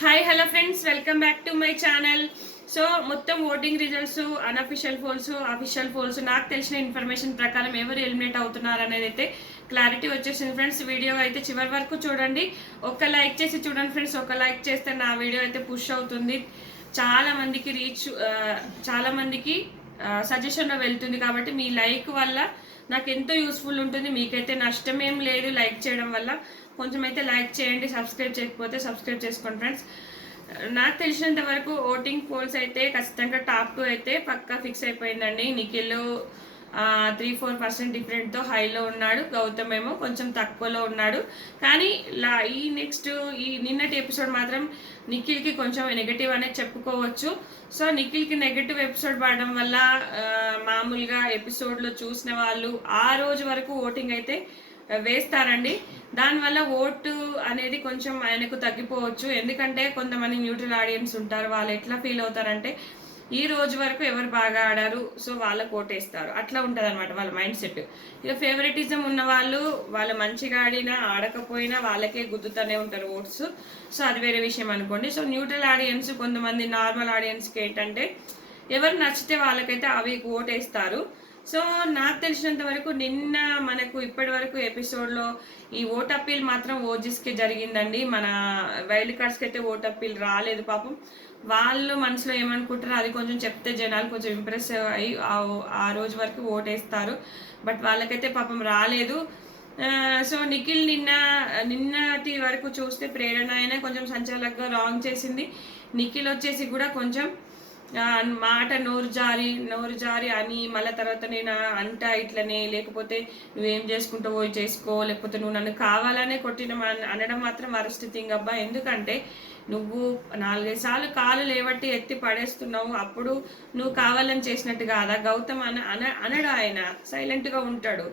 Hi hello friends, welcome back to my channel. So మొత్తం voting results, unofficial polls, official polls, నాకు తెలిసిన information ప్రకారం ఎవరు eliminate అవుతున్నారు అనేది అయితే క్లారిటీ వచ్చేసింది ఫ్రెండ్స్. వీడియో అయితే చివరి వరకు చూడండి. ఒక లైక్ చేసి చూడండి ఫ్రెండ్స్. ఒక లైక్ చేస్తే నా వీడియో అయితే పుష్ అవుతుంది, చాలా మందికి రీచ్, చాలా మందికి సజెషన్లో వెళ్తుంది. కాబట్టి మీ లైక్ వల్ల నాకు ఎంతో యూస్ఫుల్ ఉంటుంది. మీకైతే నష్టం ఏం లేదు లైక్ చేయడం వల్ల. కొంచెం అయితే లైక్ చేయండి. సబ్స్క్రైబ్ చేయకపోతే సబ్స్క్రైబ్ చేసుకోండి ఫ్రెండ్స్. నాకు తెలిసినంత వరకు ఓటింగ్ పోల్స్ అయితే ఖచ్చితంగా టాప్ 2 అయితే పక్కా ఫిక్స్ అయిపోయిందండి. నిఖిల్ 3-4% డిఫరెంట్తో హైలో ఉన్నాడు, గౌతమ్ ఏమో కొంచెం తక్కువలో ఉన్నాడు. కానీ ఈ నిన్నటి ఎపిసోడ్ మాత్రం నిఖిల్కి కొంచెం నెగటివ్ అనేది చెప్పుకోవచ్చు. సో నిఖిల్కి నెగటివ్ ఎపిసోడ్ పడడం వల్ల మామూలుగా ఎపిసోడ్లో చూసిన వాళ్ళు ఆ రోజు వరకు ఓటింగ్ అయితే వేస్తారండి. దానివల్ల ఓటు అనేది కొంచెం ఆయనకు తగ్గిపోవచ్చు. ఎందుకంటే కొంతమంది న్యూట్రల్ ఆడియన్స్ ఉంటారు, వాళ్ళు ఎట్లా ఫీల్ అవుతారంటే ఈ రోజు వరకు ఎవరు బాగా ఆడారు సో వాళ్ళకు ఓటేస్తారు, అట్లా ఉంటుంది అనమాట వాళ్ళ మైండ్ సెట్. ఇక ఫేవరెటిజం ఉన్న వాళ్ళు మంచిగా ఆడినా ఆడకపోయినా వాళ్ళకే గుద్దుతూనే ఉంటారు ఓట్స్. సో అది వేరే విషయం అనుకోండి. సో న్యూట్రల్ ఆడియన్స్, కొంతమంది నార్మల్ ఆడియన్స్కి ఏంటంటే ఎవరు నచ్చితే వాళ్ళకైతే అవి ఓటేస్తారు. సో నాకు తెలిసినంత వరకు నిన్న మనకు ఇప్పటి వరకు ఎపిసోడ్లో ఈ ఓట్ అప్పీల్ మాత్రం ఓజీస్కి జరిగిందండి. మన వైల్డ్ కార్డ్స్కి అయితే ఓట్ అప్పీల్ రాలేదు పాపం. వాళ్ళు మనసులో ఏమనుకుంటారో అది కొంచెం చెప్తే జనాలు కొంచెం ఇంప్రెస్ అయ్యి ఆ రోజు వరకు ఓటేస్తారు. బట్ వాళ్ళకైతే పాపం రాలేదు. సో నిఖిల్ నిన్నటి వరకు చూస్తే ప్రేరణ అయినా కొంచెం సంచాలకంగా రాంగ్ చేసింది. నిఖిల్ వచ్చేసి కూడా కొంచెం మాట నోరు జారి అని మళ్ళీ తర్వాత నేను అంట ఇట్లనే, లేకపోతే నువ్వేం చేసుకుంటావో చేసుకో, లేకపోతే నువ్వు నన్ను కావాలనే కొట్టిన అనడం మాత్రం వరస్ట్ థింగ్ అబ్బా. ఎందుకంటే నువ్వు 4-5 సార్లు కాలు లేవట్టి ఎత్తి పడేస్తున్నావు, అప్పుడు నువ్వు కావాలని చేసినట్టు కాదా? గౌతమ్ అనడు, ఆయన సైలెంట్గా ఉంటాడు.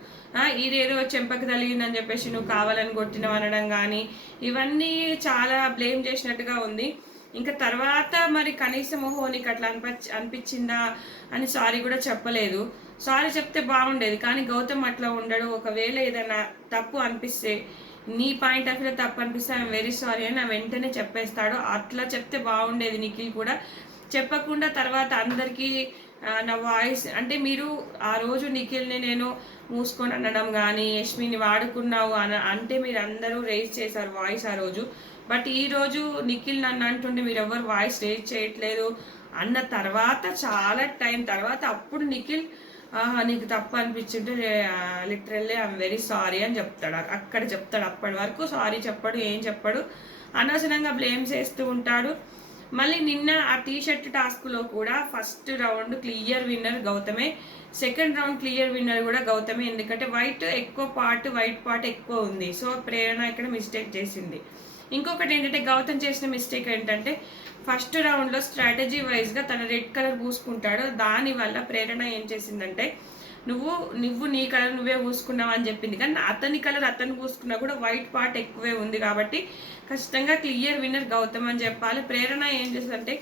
ఇదేదో చెంపకి తగిలిందని చెప్పేసి నువ్వు కావాలని కొట్టినవు అనడం కానీ ఇవన్నీ చాలా బ్లేమ్ చేసినట్టుగా ఉంది. ఇంకా తర్వాత మరి కనీసం ఓహో నీకు అట్లా అనిపించిందా అని సారీ కూడా చెప్పలేదు. సారీ చెప్తే బాగుండేది, కానీ గౌతమ్ అట్లా ఉండడు. ఒకవేళ ఏదైనా తప్పు అనిపిస్తే, నీ పాయింట్ ఆఫ్ వ్యూలో తప్పు అనిపిస్తే ఐఎమ్ వెరీ సారీ అని వెంటనే చెప్పేస్తాడు. అట్లా చెప్తే బాగుండేది. నిఖిల్ కూడా చెప్పకుండా తర్వాత అందరికీ నా వాయిస్ అంటే మీరు ఆ రోజు నిఖిల్ని నేను మూసుకొని అనడం కానీ యష్మిని వాడుకున్నావు అంటే మీరు అందరూ రేజ్ చేశారు వాయిస్ ఆ రోజు. బట్ ఈరోజు నిఖిల్ నన్ను అంటుంటే మీరు ఎవరు వాయిస్ రేజ్ చేయట్లేదు అన్న తర్వాత చాలా టైం తర్వాత అప్పుడు నిఖిల్ నీకు తప్పు అనిపించుంటే లిటరల్లీ ఐఎమ్ వెరీ సారీ అని చెప్తాడు. అక్కడ చెప్తాడు. అప్పటి వరకు సారీ చెప్పడు, ఏం చెప్పడు, అనవసరంగా బ్లేమ్ చేస్తూ ఉంటాడు. మళ్ళీ నిన్న ఆ టీషర్ట్ టాస్క్లో కూడా ఫస్ట్ రౌండ్ క్లియర్ విన్నర్ గౌతమే, సెకండ్ రౌండ్ క్లియర్ విన్నర్ కూడా గౌతమే. ఎందుకంటే వైట్ పార్ట్ ఎక్కువ ఉంది. సో ప్రేరణ ఇక్కడ మిస్టేక్ చేసింది. ఇంకొకటి ఏంటంటే గౌతమ్ చేసిన మిస్టేక్ ఏంటంటే ఫస్ట్ రౌండ్లో స్ట్రాటజీ వైజ్గా తన రెడ్ కలర్ పూసుకుంటాడు. దానివల్ల ప్రేరణ ఏం చేసిందంటే నువ్వు నీ కలర్ నువ్వే పూసుకున్నావు అని చెప్పింది, కానీ అతని కలర్ అతను పూసుకున్నా కూడా వైట్ పార్ట్ ఎక్కువే ఉంది. కాబట్టి ఖచ్చితంగా క్లియర్ విన్నర్ గౌతమ్ అని చెప్పాలి. ప్రేరణ ఏం చేస్తుందంటే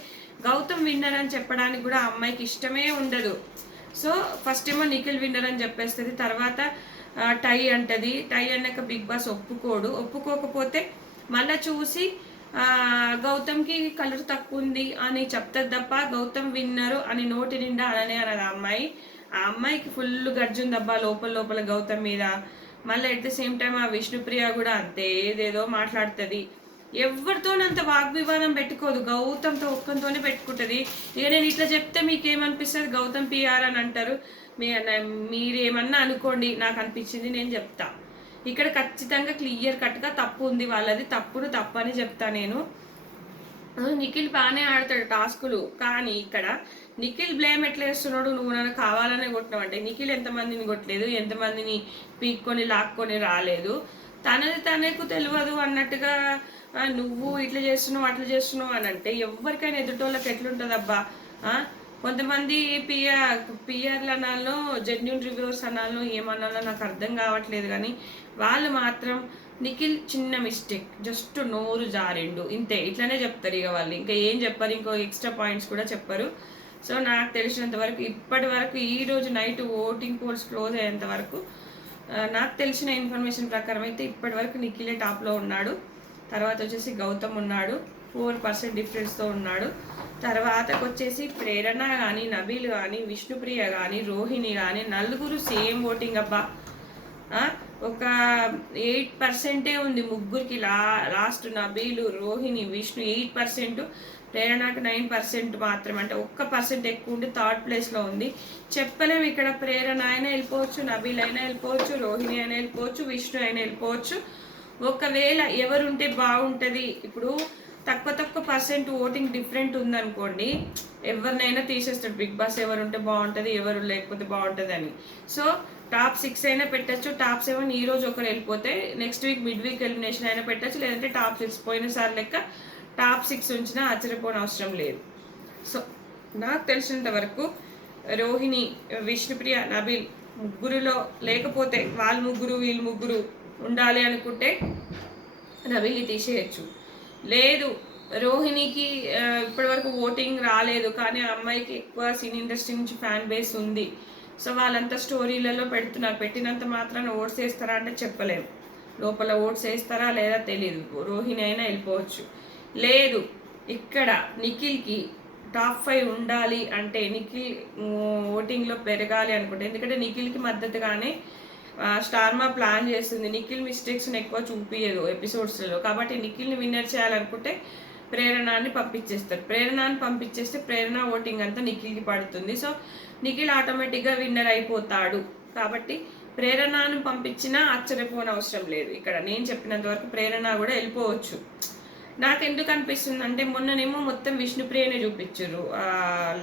గౌతమ్ విన్నర్ అని చెప్పడానికి కూడా అమ్మాయికి ఇష్టమే ఉండదు. సో ఫస్ట్ ఏమో నిఖిల్ విన్నర్ అని చెప్పేస్తుంది, తర్వాత టై అంటది. టై అన్నాక బిగ్ బాస్ ఒప్పుకోకపోతే మళ్ళీ చూసి గౌతమ్కి కలర్ తక్కువ ఉంది అని చెప్తుంది తప్ప గౌతమ్ విన్నరు అని నోటి నిండా అననే అనదు అమ్మాయి. ఆ అమ్మాయికి ఫుల్ గర్జుందబ్బా లోపల గౌతమ్ మీద. మళ్ళీ అట్ ద సేమ్ టైం ఆ విష్ణుప్రియ కూడా అంతే ఏదేదో మాట్లాడుతుంది. ఎవరితోనంత వాగ్వివాదం పెట్టుకోదు, గౌతమ్తో ఒక్కంతోనే పెట్టుకుంటుంది. ఇక నేను ఇట్లా చెప్తే మీకేమనిపిస్తుంది? గౌతమ్ పిఆర్ అని అంటారు. మీరేమన్నా అనుకోండి, నాకు అనిపించింది నేను చెప్తా. ఇక్కడ ఖచ్చితంగా క్లియర్ కట్గా తప్పు ఉంది వాళ్ళది. తప్పు అని చెప్తా నేను. నిఖిల్ బాగానే ఆడతాడు టాస్కులు, కానీ ఇక్కడ నిఖిల్ బ్లేమ్ ఎట్లా వేస్తున్నాడు? నువ్వు నన్ను కావాలనే కొట్టినావు అంటే నిఖిల్ ఎంతమందిని కొట్టలేదు, ఎంతమందిని పీక్కొని లాక్కొని రాలేదు. తనకు తెలియదు అన్నట్టుగా నువ్వు ఇట్లా చేస్తున్నావు అట్లా చేస్తున్నావు అని అంటే ఎవరికైనా ఎదుటోళ్ళకి ఎట్లుంటుంది అబ్బా. కొంతమంది పిఆర్లు అనాలో జెన్యూన్ రివ్యూవర్స్ అనాలో ఏమన్నాలో నాకు అర్థం కావట్లేదు, కానీ వాళ్ళు మాత్రం నిఖిల్ చిన్న మిస్టేక్, జస్ట్ నోరు జారిండు ఇంతే, ఇట్లనే చెప్తారు. ఇక వాళ్ళు ఇంకా ఏం చెప్పరు, ఇంకో ఎక్స్ట్రా పాయింట్స్ కూడా చెప్పరు. సో నాకు తెలిసినంత వరకు ఇప్పటి వరకు ఈరోజు నైట్ ఓటింగ్ పోల్స్ క్లోజ్ అయ్యేంత వరకు నాకు తెలిసిన ఇన్ఫర్మేషన్ ప్రకారం అయితే ఇప్పటి వరకు నిఖిలే టాప్లో ఉన్నాడు. తర్వాత వచ్చేసి గౌతమ్ ఉన్నాడు, 4% డిఫరెన్స్తో ఉన్నాడు. తర్వాతకు వచ్చేసి ప్రేరణ కానీ, నబీల్ కానీ, విష్ణుప్రియ కానీ, రోహిణి కానీ, నలుగురు సేమ్ ఓటింగ్ అబ్బా. ఒక 8% ఉంది ముగ్గురికి. లాస్ట్ నబీలు, రోహిణి, విష్ణు 8%, ప్రేరణకు 9% మాత్రమే. అంటే 1% ఎక్కువ ఉండి థర్డ్ ప్లేస్లో ఉంది. చెప్పలేము, ఇక్కడ ప్రేరణ అయినా వెళ్ళిపోవచ్చు, నబీల్ అయినా వెళ్ళిపోవచ్చు, రోహిణి అయినా వెళ్ళిపోవచ్చు, విష్ణు అయినా వెళ్ళిపోవచ్చు. ఒకవేళ ఎవరుంటే బాగుంటుంది, ఇప్పుడు తక్కువ పర్సెంట్ ఓటింగ్ డిఫరెంట్ ఉందనుకోండి, ఎవరినైనా తీసేస్తాడు బిగ్ బాస్. ఎవరు ఉంటే బాగుంటుంది, ఎవరు లేకపోతే బాగుంటుంది అని. సో టాప్ 6 అయినా పెట్టచ్చు, టాప్ 7 ఈ రోజు ఒకరు వెళ్ళిపోతే next week mid week elimination అయినా పెట్టచ్చు, లేదంటే టాప్ 6 పోయినసారి లెక్క టాప్ 6 ఉంచినా ఆశ్చర్యపోని అవసరం లేదు. సో నాకు తెలిసినంత వరకు రోహిణి, విష్ణుప్రియ, నబీల్ ముగ్గురులో లేకపోతే వాళ్ళు ముగ్గురు వీళ్ళు ముగ్గురు ఉండాలి అనుకుంటే నబీల్ని తీసేయచ్చు. లేదు, రోహిణికి ఇప్పటివరకు ఓటింగ్ రాలేదు, కానీ ఆ అమ్మాయికి ఎక్కువ సినీ ఇండస్ట్రీ నుంచి ఫ్యాన్ బేస్ ఉంది. సో వాళ్ళంతా స్టోరీలలో పెడుతున్నారు. పెట్టినంత మాత్రాన ఓట్స్ వేస్తారా అంటే చెప్పలేము. లోపల ఓట్స్ వేస్తారా లేదా తెలియదు. రోహిణి అయినా వెళ్ళిపోవచ్చు. లేదు, ఇక్కడ నిఖిల్కి టాప్ 5 ఉండాలి అంటే, నిఖిల్ ఓటింగ్లో పెరగాలి అనుకుంటే, ఎందుకంటే నిఖిల్కి మద్దతుగానే స్టార్మా ప్లాన్ చేస్తుంది. నిఖిల్ మిస్టేక్స్ని ఎక్కువ చూపించదు ఎపిసోడ్స్లో. కాబట్టి నిఖిల్ని విన్నర్ చేయాలనుకుంటే ప్రేరణాన్ని పంపించేస్తారు. ప్రేరణాన్ని పంపించేస్తే ప్రేరణ ఓటింగ్ అంతా నిఖిల్కి పడుతుంది. సో నిఖిల్ ఆటోమేటిక్గా విన్నర్ అయిపోతాడు. కాబట్టి ప్రేరణను పంపించినా ఆశ్చర్యపోని అవసరం లేదు. ఇక్కడ నేను చెప్పినంత వరకు ప్రేరణ కూడా వెళ్ళిపోవచ్చు. నాకు ఎందుకు అనిపిస్తుంది అంటే, మొన్ననేమో మొత్తం విష్ణుప్రియనే చూపించారు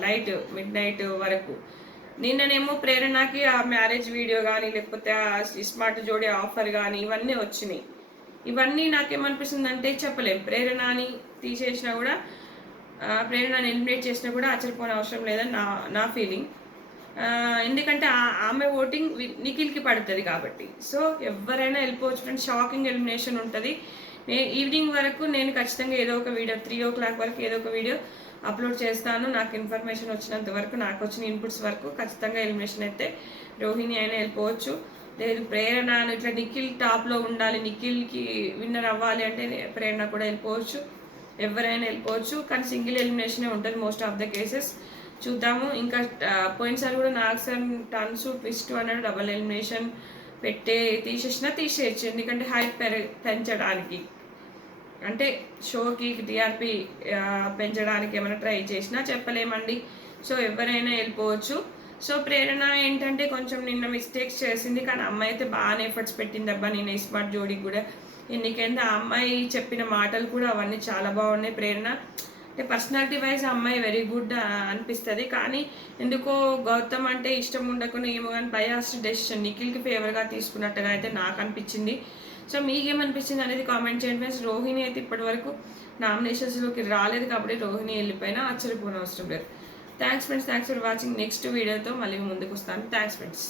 నైట్ మిడ్ నైట్ వరకు. నిన్ననేమో ప్రేరణకి ఆ మ్యారేజ్ వీడియో కానీ, లేకపోతే ఆ స్మార్ట్ జోడీ ఆఫర్ కానీ ఇవన్నీ వచ్చినాయి. ఇవన్నీ నాకేమనిపిస్తుంది అంటే, చెప్పలేం. ప్రేరణని తీసేసినా కూడా, ప్రేరణని ఎలిమినేట్ చేసినా కూడా ఆశ్చర్యపోని అవసరం లేదని నా ఫీలింగ్. ఎందుకంటే ఆమె ఓటింగ్ నిఖిల్కి పడుతుంది కాబట్టి. సో ఎవరైనా వెళ్ళిపోవచ్చు ఫ్రెండ్స్. షాకింగ్ ఎలిమినేషన్ ఉంటుంది. ఈవినింగ్ వరకు నేను ఖచ్చితంగా ఏదో ఒక వీడియో, 3 o'clock వరకు ఏదో ఒక వీడియో అప్లోడ్ చేస్తాను. నాకు ఇన్ఫర్మేషన్ వచ్చినంత వరకు, నాకు వచ్చిన ఇన్పుట్స్ వరకు ఖచ్చితంగా ఎలిమినేషన్ అయితే రోహిణి అయినా వెళ్ళిపోవచ్చు. లేదు ప్రేరణ ఇట్లా నిఖిల్ టాప్లో ఉండాలి, నిఖిల్కి విన్నర్ అవ్వాలి అంటే ప్రేరణ కూడా వెళ్ళిపోవచ్చు. ఎవరైనా వెళ్ళిపోవచ్చు, కానీ సింగిల్ ఎలిమినేషనే ఉంటుంది మోస్ట్ ఆఫ్ ద కేసెస్. చూద్దాము. ఇంకా పోయినసారి కూడా నాగసన్ టన్సు ట్విస్ట్ అన్నాడు, డబల్ ఎలిమినేషన్ తీసేసినా తీసేయచ్చు. ఎందుకంటే హైప్ పెంచడానికి, అంటే షోకి టీఆర్పీ పెంచడానికి ఏమైనా ట్రై చేసినా చెప్పలేమండి. సో ఎవరైనా వెళ్ళిపోవచ్చు. సో ప్రేరణ ఏంటంటే కొంచెం నిన్న మిస్టేక్స్ చేసింది, కానీ అమ్మాయి అయితే బాగానే ఎఫర్ట్స్ పెట్టింది అబ్బా. నేను స్మార్ట్ జోడీకి కూడా ఎందుకంటే ఆ అమ్మాయి చెప్పిన మాటలు కూడా అవన్నీ చాలా బాగున్నాయి. ప్రేరణ అంటే పర్సనాలిటీ వైజ్ ఆ అమ్మాయి వెరీ గుడ్ అనిపిస్తుంది. కానీ ఎందుకో గౌతమ్ అంటే ఇష్టం ఉండకుండా ఏమో కానీ బయాస్డ్ డెసిషన్ నిఖిల్కి ఫేవర్గా తీసుకున్నట్టుగా అయితే నాకు అనిపించింది. సో మీకేమనిపించింది అనేది కామెంట్ చేయండి ఫ్రెండ్స్. రోహిణి అయితే ఇప్పటి వరకు నామినేషన్స్లోకి రాలేదు, కాబట్టి రోహిణి వెళ్ళిపోయినా ఆశ్చర్యపోని అవసరం లేదు. Thanks friends, thanks for watching. Next వీడియోతో మళ్ళీ ముందుకు వస్తాను. Thanks friends.